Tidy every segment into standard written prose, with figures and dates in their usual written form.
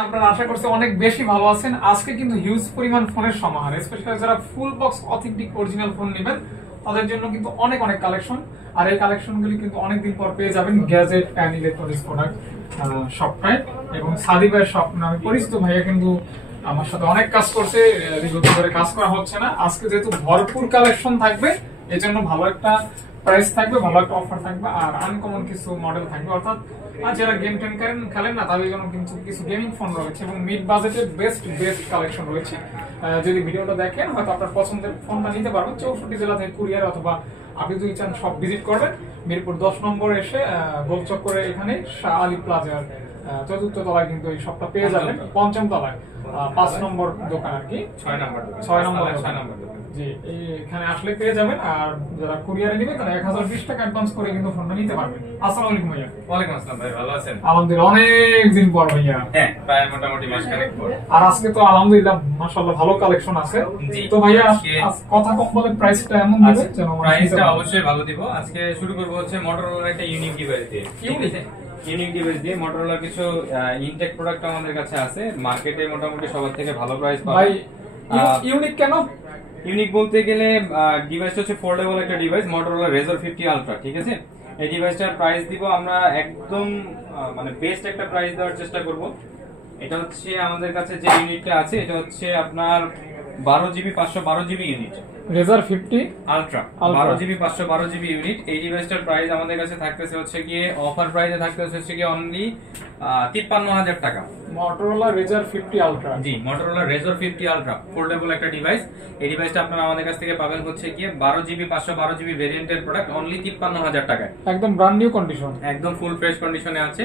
আপনারা আশা করছি অনেক বেশি ভালো আছেন। আজকে কিন্তু হিউজ পরিমাণ ফোনের সমাহার, স্পেশালি যারা full box authentic original phone নেবেন তাদের জন্য কিন্তু অনেক অনেক কালেকশন। আর এই কালেকশনগুলি কিন্তু অনেকদিন পর পেয়ে যাবেন গ্যাজেট অ্যান্ড ইলেকট্রনিক্স প্রোডাক্ট শপটায়। এবং সাদি ভাইয়ের শপ নামে পরিচিত। ভাইয়া কিন্তু আমার সাথে অনেক কাজ করছে, বিগত করে কাজ করা হচ্ছে না। আজকে যেহেতু ভরপুর কালেকশন থাকবে, এই জন্য ভালো একটা প্রাইস থাকবে, ভালো একটা অফার থাকবে, আর আনকমন কিছু মডেল থাকবে। অর্থাৎ যারা গেম টেম খেলেন না তাদের জন্য কিন্তু কিছু গেমিং ফোন রয়েছে এবং মিড বাজেটের বেস্ট কালেকশন রয়েছে। যদি ভিডিওটা দেখেন হয়তো আপনার পছন্দের ফোনটা নিতে পারবেন 64 জেলা থেকে কুরিয়ার, অথবা আপনি যদি চান সব ভিজিট করবেন মিরপুর 10 নম্বরে এসে গোলচক্করে এখানে শাহ আলী প্লাজার চতুর্থ তলায় কিন্তু এই শপটা পেয়ে যাবেন। পঞ্চম তলায় 5 নম্বর দোকান আর কি, 6 নম্বর জি, এখানে আসলে পেয়ে যাবেন। আর যারা কুরিয়ারে নেবে তারা 1020 টাকা অ্যাডভান্স করে কিন্তু ফোনটা নিতে পারবেন। আসসালামু আলাইকুম ভাইয়া। ওয়ালাইকুম আসসালাম ভাই, ভালো আছেন? আলহামদুলিল্লাহ, অনেক দিন পর ভাইয়া। হ্যাঁ, প্রায় মোটামুটি মাস খানেক পর। আর আজকে তো আলহামদুলিল্লাহ মাশাআল্লাহ ভালো কালেকশন আছে। তো ভাইয়া কথা কম বলে প্রাইসটা এমন দিবেন যেন প্রাইসটা অবশ্যই ভালো দিব। আজকে শুরু করব হচ্ছে মোটরোলার একটা ইউনিক ডিভাইস দিয়ে। ইউনিক ডিভাইস দিয়ে মোটরোলার কিছু ইনটেক প্রোডাক্ট আমাদের কাছে আছে। মার্কেটে মোটামুটি সবার থেকে ভালো প্রাইস পাবেন। ভাই ইউনিক কেন? ইউনিক বলতে গেলে ডিভাইসটা হচ্ছে ফোল্ডেবল একটা ডিভাইস, মোটরোলা Razr 50 Ultra, ঠিক আছে? এই ডিভাইসটার প্রাইস দিব আমরা একদম মানে বেস্ট একটা প্রাইস দেওয়ার চেষ্টা করব। এটা হচ্ছে আমাদের কাছে যে ইউনিটটা আছে এটা হচ্ছে আপনার 12GB 512GB unit, Razr 50 Ultra 12GB 512GB unit. এই ডিভাইসটার প্রাইস আমাদের কাছে থাকতেছে হচ্ছে গিয়ে অফার প্রাইসে থাকতেছে হচ্ছে গিয়ে অনলি 53,000 টাকা। Motorola Razr 50 Ultra, জি, Motorola Razr 50 Ultra ফোল্ডেবল একটা ডিভাইস। এই ডিভাইসটা আপনারা আমাদের কাছ থেকে পাবেন হচ্ছে গিয়ে 12GB 512GB ভেরিয়েন্টের প্রোডাক্ট অনলি 53,000 টাকায়। একদম ব্র্যান্ড নিউ কন্ডিশন, একদম ফুল ফ্রেশ কন্ডিশনে আছে।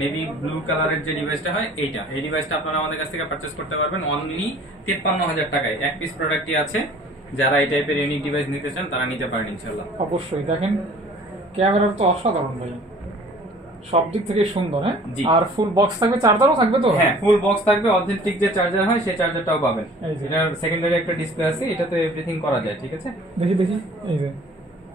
নেভি ব্লু কালারের যে ডিভাইসটা হয় এইটা, এই ডিভাইসটা আপনারা আমাদের কাছ থেকে পারচেজ করতে পারবেন অনলি 53,000 টাকায়। এক পিস প্রোডাক্টই আছে। যারা এই টাইপের ইউনিক ডিভাইস নিতে চান তারা নিতে পারেন ইনশাআল্লাহ। অবশ্যই দেখেন ক্যামেরা তো অসাধারণ ভাই, সব দিক থেকে সুন্দর। হ্যাঁ, আর ফুল বক্স থাকবে, চার্জারও থাকবে তো? হ্যাঁ, ফুল বক্স থাকবে, অথেন্টিক যে চার্জার হয় সেই চার্জারটাও পাবেন। এটার সেকেন্ডারি একটা ডিসপ্লে আছে, এটাতে এভরিথিং করা যায়, ঠিক আছে? দেখি এই যে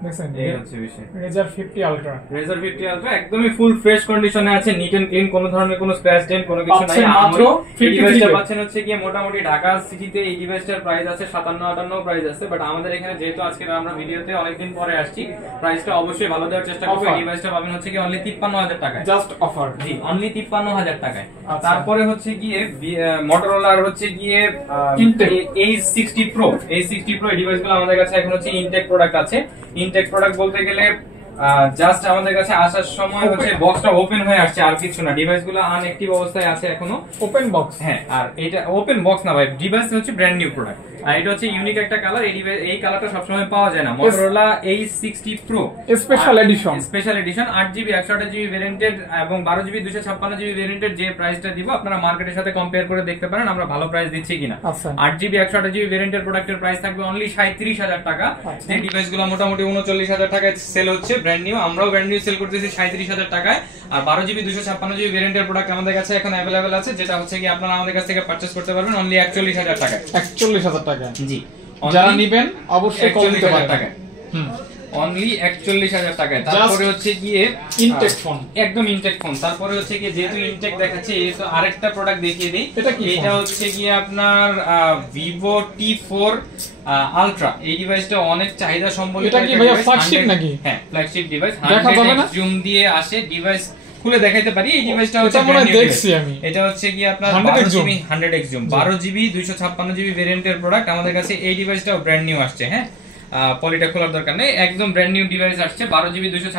দেখছেন, এই হচ্ছে বিষয়। Razr 50 Ultra, Razr 50 Ultra একদমই ফুল ফ্রেশ কন্ডিশনে আছে, নিট এন্ড ক্লিন, কোনো ধরনের কোনো স্ক্র্যাচ ডেন্ট কোনো কিছু নাই। মাত্র 53 পাচ্ছেন হচ্ছে কি মোটামুটি ঢাকা সিটিতে এই ডিভাইসটার প্রাইস আছে 57-58 প্রাইস আছে। বাট আমাদের এখানে যেহেতু আজকে আমরা ভিডিওতে অনেকদিন পরে আসছি, প্রাইসটা অবশ্যই ভালো দেওয়ার চেষ্টা করব। এই ডিভাইসটা পাবেন হচ্ছে কি অনলি 53,000 টাকায়, জাস্ট অফার। জি, অনলি 53,000 টাকায়। তারপরে হচ্ছে গিয়ে মোটরোলার হচ্ছে গিয়ে A60 Pro, A60 Pro এই ডিভাইসগুলো আমাদের কাছে এখন হচ্ছে ইনটেক প্রোডাক্ট আছে। ইনটেক প্রোডাক্ট বলতে গেলে জাস্ট আমাদের কাছে আসার সময় হচ্ছে বক্সটা ওপেন হয়ে আসছে, আর কিছু না। ডিভাইসগুলো আনঅ্যাক্টিভ অবস্থায় আছে এখনো। Open box? হ্যাঁ, আর এটা ওপেন বক্স না ভাই, ডিভাইস হচ্ছে ব্র্যান্ড নিউ প্রোডাক্ট। আর এটা হচ্ছে ইউনিক একটা কালার। এই কালারটা সবসময় পাওয়া যায় না। Motorola A60 Pro special edition, 8GB 128GB ভেরিয়েন্টের এবং 12GB 256GB ভেরিয়েন্টের যে প্রাইসটা দিব আপনারা মার্কেটের সাথে কম্পেয়ার করে দেখতে পারেন আমরা ভালো প্রাইস দিচ্ছি কিনা। 8GB 128GB ভেরিয়েন্টের প্রোডাক্টের প্রাইস থাকবে অনলি 37,000 টাকা। যে ডিভাইসগুলো মোটামুটি 39,000 টাকায় সেল হচ্ছে ব্র্যান্ড নিউ, আমরাও ব্র্যান্ড নিউ সেল করতেছি 37,000 টাকায়। আর 12GB 256GB ভেরিয়েন্টের প্রোডাক্ট আমাদের কাছে এখন अवेलेबल আছে, যেটা হচ্ছে কি আপনারা আমাদের কাছ থেকে পারচেজ করতে পারবেন অনলি 41,000 টাকায়। 41,000 টাকা, জি। যারা নেবেন অবশ্যই কল দিতে পারেন। অনলি 41,000 টাকায়। তারপরে হচ্ছে গিয়ে ইনটেক ফোন, একদম ইনটেক ফোন। তারপরে হচ্ছে গিয়ে যেহেতু ইনটেক দেখাচ্ছে এই তো আরেকটা প্রোডাক্ট দেখিয়ে দেই। এটা হচ্ছে গিয়ে আপনার Vivo T4 Ultra। এই ডিভাইসটা অনেক চাহিদা সম্বলিত। এটা কি ভাইয়া ফ্ল্যাগশিপ নাকি? হ্যাঁ, ফ্ল্যাগশিপ ডিভাইস। দেখা যাবে না? জুম দিয়ে আসে, ডিভাইস খুলে দেখাইতে পারি। এই ডিভাইসটা হচ্ছে দেখছি আমি, এটা হচ্ছে কি আপনার 100x জুম 12GB 256GB ভেরিয়েন্টের প্রোডাক্ট আমাদের কাছে। এই ডিভাইসটাও ব্র্যান্ড নিউ আসছে। হ্যাঁ, পলিটা খোলার দরকার নেই, একদম ব্র্যান্ড নিউ ডিভাইস আসছে 12GB 256